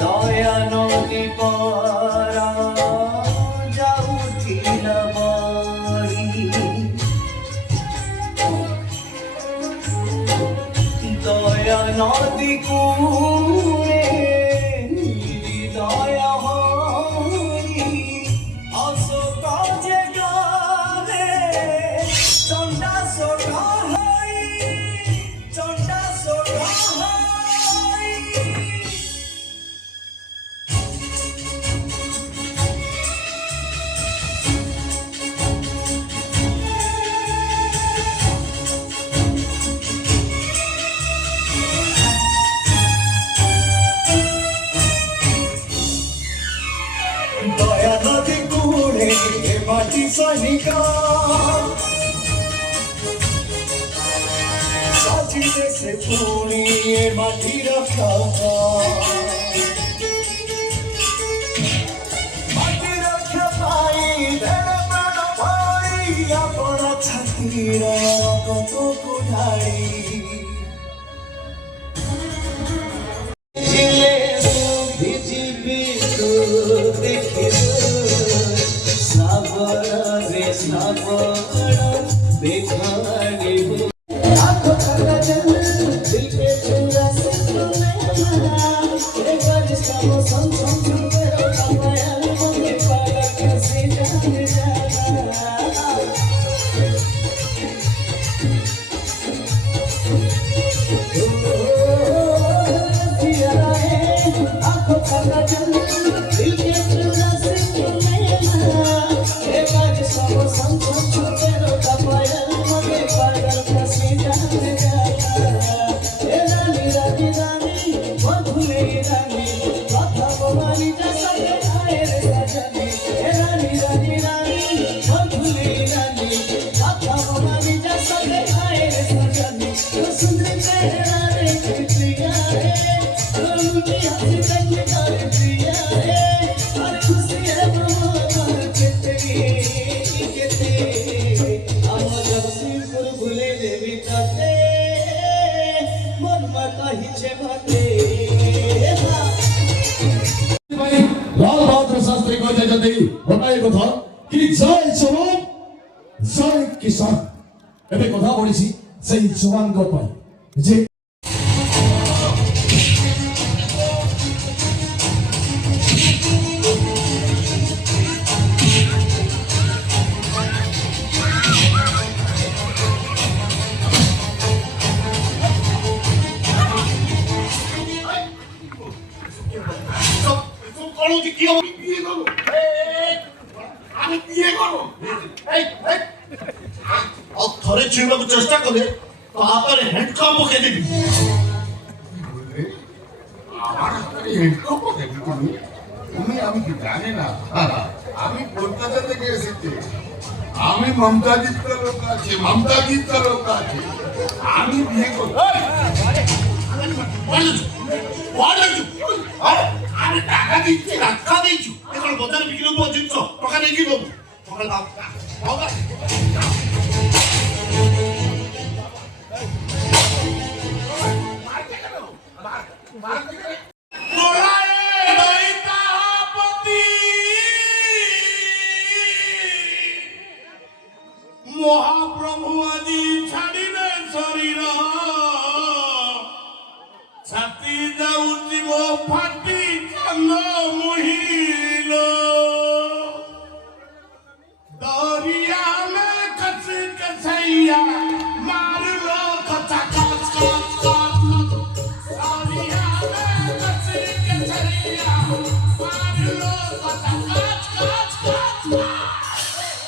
দয়া নদী পরা যাউছিল বহি দয়া নদী কূলে হৃদয় হরি অশোক যে গালে চণ্ডা সোঠা হই চণ্ডা সোঠা হই দয়া নদী কূলে এ মাটি সৈনিকা সাজিতে সে পুনি এ মাটির রক্ষা মাটি রক্ষা পাই বেড়া প্রাণ ভাই আপন ছাতির কত কুড়াই लाल बहादुर शास्त्री कहते जदि गोटाए कथा कि जय जवान जय किसान एबे कथा पड़िछि सेई जवान को पाई जे थरे छुईबा को चेष्टा करे तो हाथरे हैंडकप पके देबी আমার হাতে হেডকপ পকে দিবি তুমি আমি কি জানি না আমি কলকাতা থেকে এসেছি আমি মমতাজিৎকার লোক আছে আমি বিয়ে করব আমি টাকা দিচ্ছি রাখা দিচ্ছি এখন বাজারে বিক্রি করবো জিনিস টাকা দিয়ে কি করবো সকাল মহাপ্রভু আজি ছাড়িলে শরীর ছাতি যাଉଛି ମୋ ফাটি ଚାନ୍ଦ ମୁହିଲ दरिया में कस कसैया मार लो कचा कच कच कच दरिया में कस कसैया मार लो कचा कच कच कच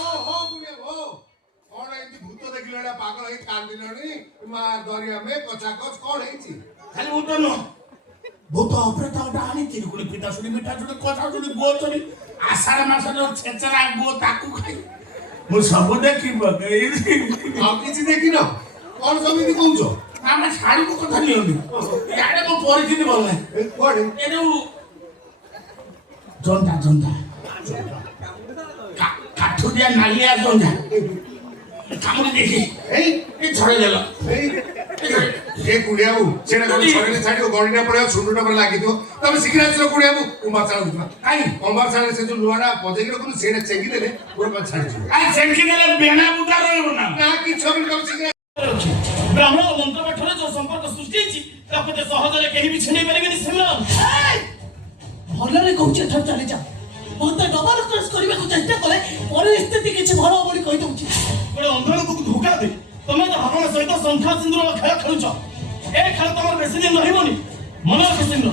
ଓ ହୋ ଗୁନେ ହୋ କଣ ଏମିତି ଭୂତ ଦେଖିଲଣି ପାଗଳ ହେଇ କାନ୍ଦିଲଣି ମା ଦରିଆ ମେ କଚାକଚ କଣ ହେଇଛି ଖାଲି ଭୂତ ନୁହଁ ଭୂତ ଅପ୍ରେତ ଡାହାଣୀ ଚିରୁକୁଳି ପିତା ଶୁଣି ମିଠା ଶୁଣି କଥା ଶୁଣି ଗୋ ଚୋରି ଆଷାଢ଼ ମାସରେ ଛେଚରା ଗୋ ତାକୁ ଖାଇ ମୁଁ ସବୁ ଦେଖି ପକେଇଲି ଆଉ କିଛି ଦେଖିନ କଣ ସେମିତି କହୁଛ ଆମେ ଶାଢ଼ୀକୁ କଥା ନିଅନ୍ତି ଇଆଡ଼େ ମୋ ପରିସ୍ଥିତି ଭଲ ନାହିଁ କୁଆଡେ ଏ ଯୋଉ ଜନ୍ତା ଜନ୍ତା କାଠୁରିଆ ନାଲିଆ ଜନ୍ତା কামড়ে দেখি এই ছড়ে গেল ଏ କୁଡ଼ିଆବୁ ସେଇଟା କଣ ଛଡ଼େଇଲେ ଛାଡ଼ିବ ଗଡ଼ିଟା ପଳେଇବ ସୁଣ୍ଡୁଟା ପରେ ଲାଗିଥିବ ତମେ ଶିଖି ଆସିଲ କୁଡ଼ିଆବୁ କୁମ୍ଭାର ଶାଳ ଉଠିବା କାଇଁ କୁମ୍ଭାର ଶାଳରେ ସେ ଯୋଉ ଲୁହାଟା ବଜେଇକି ରଖୁନି ସେଇଟା ଚେକି ଦେଲେ ପୁରା ଛାଡ଼ିଯିବ ଆରେ ସେମିତି ଦେଲେ ବେଣା ବୁଟା ରହିବ ନା ନା କିଛି ହବନି ତମେ ଶିଖି ବ୍ରାହ୍ମଣ ଓ ମନ୍ତ୍ର ପାଠରେ ଯୋଉ ସମ୍ପର୍କ ସୃଷ୍ଟି ହେଇଛି ତାକୁ ଏତେ ସହଜରେ କେହି ବି ଛିଣ୍ଡେଇ ପାରିବେନି ସିମରନ। ଭଲରେ କହୁଛି ଏଥର ଚାଲିଯା ମତେ ଡବଲ କ୍ରସ୍ କରିବାକୁ ଚେଷ୍ଟା କଲେ ପରିସ୍ଥିତି କିଛି ଭଲ ବୋଲି କହିଦଉଛି। ଗୋଟେ ଅନ୍ଧ ଲୋକକୁ ଧୋକା ଦେ ତମେ ତ ଭାବନା ସହିତ ଶଙ୍ଖା ସିନ୍ଦୁର ଖେଳ ଖେଳୁଛ। ଏ ଖେଳ ତମର ବେଶୀ ଦିନ ରହିବନି। ମନେ ରଖ ସିମରନ,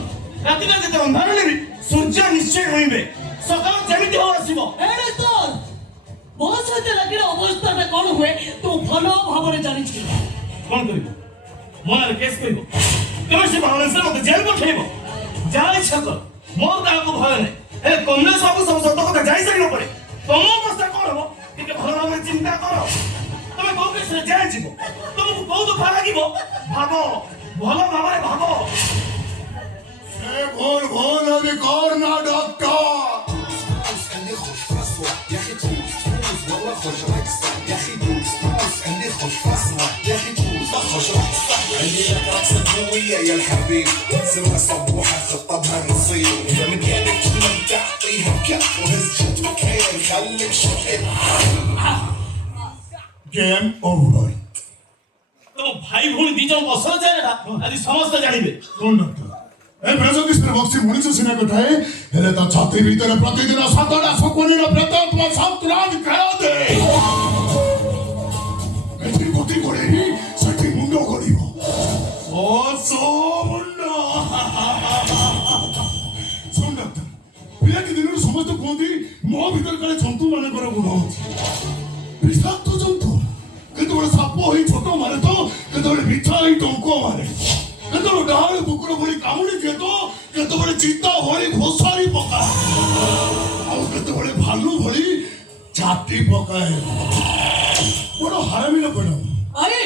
ରାତିରେ ଯେତେ ଅନ୍ଧାର ହେଲେ ବି ସୂର୍ଯ୍ୟ ନିଶ୍ଚୟ ହୋଇବେ। ସକାଳ ଯେମିତି ହଉ ଆସିବ। ମୋ ସହିତ ଲାଗିର ଅବସ୍ଥାଟା କଣ ହୁଏ ତୁ ଭଲ ଭାବରେ ଜାଣିଛୁ। କଣ କରିବ? ମନରେ କେସ୍ କରିବ। ତମେ ସେ ଭାବନା ମତେ ଜେଲ ପଠେଇବ। ଯାହା ଇଚ୍ଛା କର, ମୋର କାହାକୁ ଭୟ ନାହିଁ। ହେଲେ କଂଗ୍ରେସ ବାବୁ ସବୁ ସତ କଥା ଯାଇ ସାରିଲା ପରେ ତମ ଅବସ୍ଥା କଣ ହବ ଟିକେ ଭଲ ଭାବରେ ଚିନ୍ତା କର। ତମେ କୋଉ କେସରେ ଜେଲ ଯିବ, ତମକୁ କୋଉ ଦୁଃଖ ଲାଗିବ ଭାବ, ଭଲ ଭାବରେ ଭାବ। ভুল ভুল আমি কর না ডক্টর خليه يخش في راسه يا اخي تفوز تفوز والله خش راك صح يا اخي دوز دوز خليه يخش في راسه يا اخي تفوز خش راك صح عندي لك رقصة قوية يا الحبيب سمها صبوحة خطبها نصيب من يدك تنام تعطيها كف وهز شتمك هي خليك شحيح গেম ওভার ତମ ଭାଇ ଭଉଣୀ ଦି ଜଣ ବସର ଜାଣିଲା ଆଜି ସମସ୍ତେ ଜାଣିବେ। কোন ডক্টর এই প্রেজন্টিস্টর বক্সি মଣିଷ ସିନା ଗୋଟାଏ ହେଲେ ତା ଛାତି ଭିତରେ ପ୍ରତିଦିନ 7ଟା ଶକୁନିର ପ୍ରେତାତ୍ମା ସନ୍ତରାଜ ଖେଳ ଦେ ଏଠି ଗତି କରେନି ସେଠି ମୁଣ୍ଡ କରିବ ଓ ମୁଣ୍ଡ ଶୁଣ ଡକ୍ଟର ପିଲାଟି ଦିନରୁ ସମସ୍ତେ କୁହନ୍ତି ମୋ ଭିତରେ କାଳେ ଜନ୍ତୁ ମାନଙ୍କର ଗୁଣ ଅଛି ବିଷାକ୍ତ ଜନ୍ତୁ କେତେବେଳେ ସାପ ହେଇ ଛୋଟ ମାରେ ତ କେତେବେଳେ ମିଠା ହେଇ ଟଙ୍କ ମାରେ କେତେବେଳେ ଡାହାଣ କୁକୁର ଭଳି କାମୁଡ଼ି ଦିଏ ତ କେତେବେଳେ ଚିତା ଭଳି ଘୋଷାରି ପକାଏ ଆଉ କେତେବେଳେ ଭାଲୁ ଭଳି ଛାତି ପକାଏ ବଡ଼ ହାରାମି ଲୋକଟା ଆରେ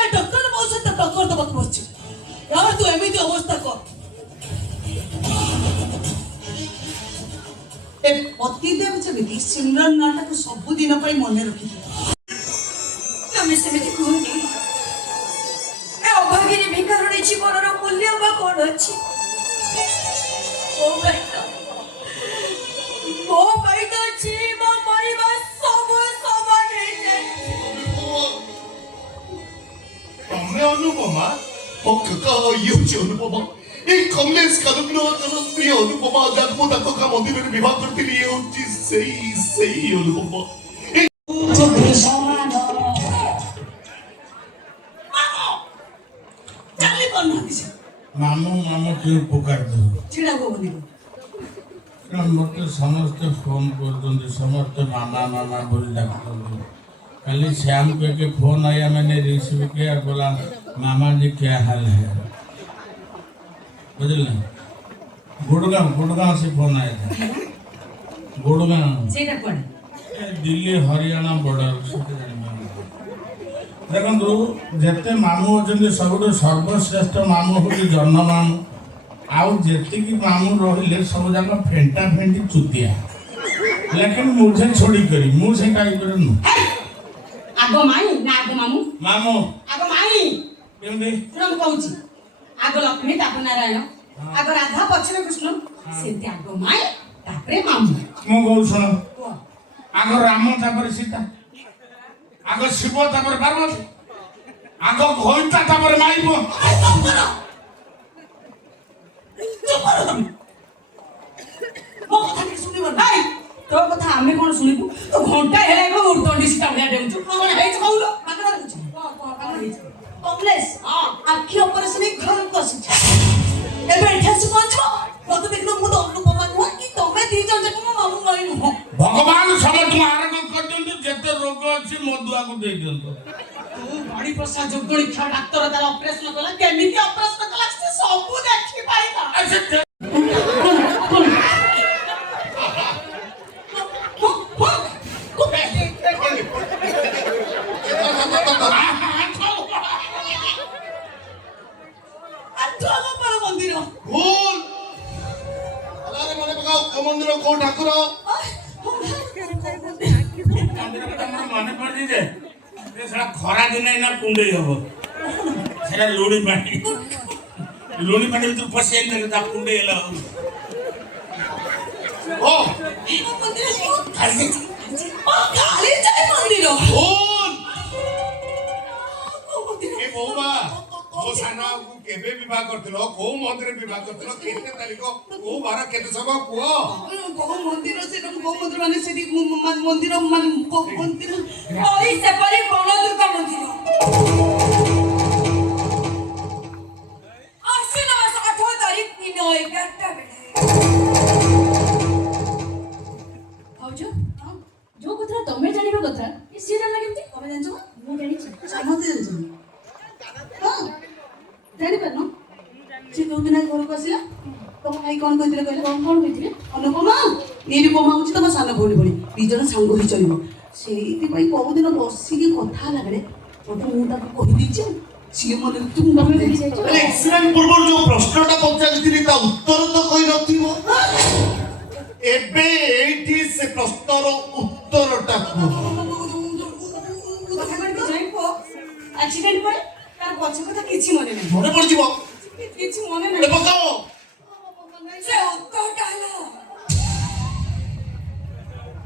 ଏ ଡକ୍ଟର ମୋ ସହିତ ଟକ୍କର ଦେବାକୁ ବସିଛି। यार तू ଏମିତି ଅବସ୍ଥା କର ଏ ପତିଦେବ ଯେମିତି ସିମରନ ନାଟକୁ ସବୁଦିନ ପାଇଁ ମନେ ରଖିଥିବ। ତମେ ସେମିତି କୁହନି। ଏ ଅଭାଗିନୀ ଭିକାରୁଣୀ ଜୀବନର ମୂଲ୍ୟ ବା କଣ ଅଛି? ମୋ ପାଇଁ ତ ଜୀବ ମରିବା ସବୁ ସମାନ ହେଇଯାଇଛି। ତମେ ଅନୁପମା ପକ୍କା ଇଉଛି ଅନୁପମା এই কংগ্রেস কানুন স্ত্রী অনুপমা যাকে ମୁଁ ତାଙ୍କ କା ମନ୍ଦିରରେ ବିବାହ କରିଥିଲି ଇଏ ହେଉଛି ସେଇ ଅନୁପମା ଚାଲି ପାରୁନାହାନ୍ତି ସେ ମାମୁଁ ମାମୁଁ କି ଉପକାର ଦେବ ଛିଡ଼ା ହବନି। ମତେ ସମସ୍ତେ ଫୋନ କରୁଛନ୍ତି ସମସ୍ତେ ମାମା ମାମା ବୋଲି ଡାକୁଛନ୍ତି। कल श्याम के फोन आया मैंने रिसीव किया बोला मामा जी क्या हाल है बुझल गुड़गांव से फोन आया था गुड़गांव दिल्ली हरियाणा बॉर्डर देखो जिते मामू अच्छा सब सर्वश्रेष्ठ मामू हूँ जन्म मामू आउ जी मामू रही सब जाक फेंटा फेंटी चुतिया लेकिन मुझे छोड़ी करी मुझे टाइप नुह आगो माई ना आगो मामू मामू आगो माई केमती शुण कहूची आगो लक्ष्मी तापर नारायण आगो राधा पछरे कृष्ण सेते आगो माई तापरे मामू मु कहू सुन आगो राम तापर सीता आगो शिव तापर पार्वती आगो घोइता तापर माई मो मो कथा के सुनिबो नाही तो कथा आमे कोन सुनिबु तो घंटा हेला को उर्दंडी सीता बढिया देउछु कोन हेच कहूलो मागना रहछु कमलेश आखी ऑपरेशन घर कसी एबे ठेस पहुंचो मते देखलो मु तो अनुपमा नुह कि तमे दी जन जक मो मामू माई नुह भगवान समझ आरोग कर दियंतु जेते रोग अछि मधुआ को दे दियंतु तू बड़ी प्रसाद जोगणी खा डॉक्टर तार ऑपरेशन कला केमिति ऑपरेशन कला से सब देखि पाइबा अच्छा ভুল আরে মনে পকাও ও মন্দির কোন ঠাকুর मन पड़ी जे ସେଟା ଖରା ଦିନେ ନା କୁଣ୍ଡେଇ ହବ ସେଟା ଲୁଣି ପାଣି ଭିତରୁ ପଶି ଯାଇଥିଲେ ତା କୁଣ୍ଡେଇ ହେଲା ଓ ମନ୍ଦିର ଯିବ ଖାଲି କାଳି ଯାଏ ମନ୍ଦିର ଏ ବୋଉମା ମୋ ସାନକୁ କେବେ ବିବାହ କରିଥିଲ କୋଉ ମନ୍ଦିରରେ ବିବାହ କରିଥିଲ କେତେ ତାରିଖ କୋଉ ବାର କେତେ ସମୟ କୁହ କୋଉ ମନ୍ଦିର ସେଟା କୋଉ ମନ୍ଦିର ମାନେ ସେଠି ମନ୍ଦିର ମାନେ କୋଉ ମନ୍ଦିର ওই সেপারি বন দুর্গা মন্দির আশ্বিন মাস 18 তারিখ দিন 11টা বেলা ଭାଉଜ ଯୋଉ କଥା ତମେ ଜାଣିବା କଥା ସିଏ ଜାଣିଲା କେମିତି ତମେ ଜାଣିଛ ମୁଁ ଜାଣିଛି ସମସ୍ତେ ଜାଣିଛନ୍ତି ହଁ ଜାଣିପାରୁନ ସେ ଯୋଉଦିନ ଘରକୁ ଆସିଲା ତମ ଭାଇ କଣ କହିଥିଲେ କହିଲେ କଣ କହିଥିଲେ ଅନୁପମା ନିରୁପମା ହଉଛି ତମ ସାନ ଭଉଣୀ ଭଳି ଦି ଜଣ ସାଙ୍ଗ ହେଇ ଚଳିବ ସେଇଥିପାଇଁ କୋଉଦିନ ବସିକି କଥା ହେଲା ବେଳେ ବୋଧେ ମୁଁ ତାକୁ କହିଦେଇଛି ଆଉ ସିଏ ମନେ ଏକ୍ସିଡେଣ୍ଟ ପୂର୍ବରୁ ଯୋଉ ପ୍ରଶ୍ନଟା ପଚାରିଥିଲି ତା ଉତ୍ତର ତ କହିନଥିବ ଏବେ ଏଇଠି ସେ ପ୍ରଶ୍ନର ଉତ୍ତରଟା କୁହ ଆକ୍ସିଡେଣ୍ଟ ପରେ ତାର ପଛ କଥା କିଛି ମନେ ନାହିଁ ମନେ ପଡିଯିବ କିଛି ମନେ ମନେ ନାହିଁ ପକାଅ সে উত্তরটা হলো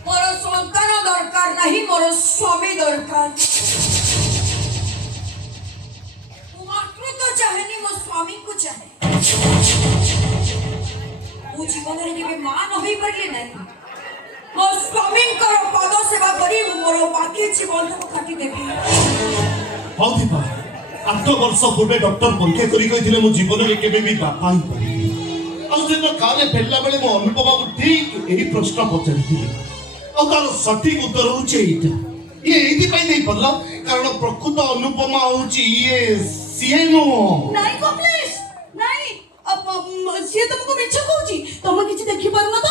মোর সন্তান দরকার নাহি মোর স্বামী দরকার মাত্র তো চাহেনি ମୋ ସ୍ୱାମୀକୁ ଚାହେଁ ମୁଁ ଜୀବନରେ କେବେ ମା ନ ହୋଇପାରିଲି ନାହିଁ ମୋ ସ୍ୱାମୀଙ୍କର ପଦ ସେବା କରି ମୁଁ ମୋର ବାକି ଜୀବନକୁ କାଟିଦେବି ହଉ ଦୀପା 8 ବର୍ଷ ପୂର୍ବେ ଡକ୍ଟର ପରୀକ୍ଷା କରି କହିଥିଲେ ମୋ ଜୀବନରେ କେବେ ବି ବାପା ହେଇପାରିବି ଆଉ ସେଦିନ କାରରେ ଫେରିଲା ବେଳେ ମୁଁ ଅନୁପମାକୁ ଠିକ ଏହି ପ୍ରଶ୍ନ ପଚାରିଥିଲି ଆଉ ତାର ସଠିକ ଉତ୍ତର ହଉଛି ଏଇଟା ଇଏ ଏଇଥିପାଇଁ ଦେଇପାରିଲା କାରଣ ପ୍ରକୃତ ଅନୁପମା ହଉଛି ଇଏ ସିଏ ନୁହଁ ନାଇଁ କମଲେଶ ନାଇଁ ସିଏ ତମକୁ ମିଛ କହୁଛି ତମେ କିଛି ଦେଖିପାରୁନ ତ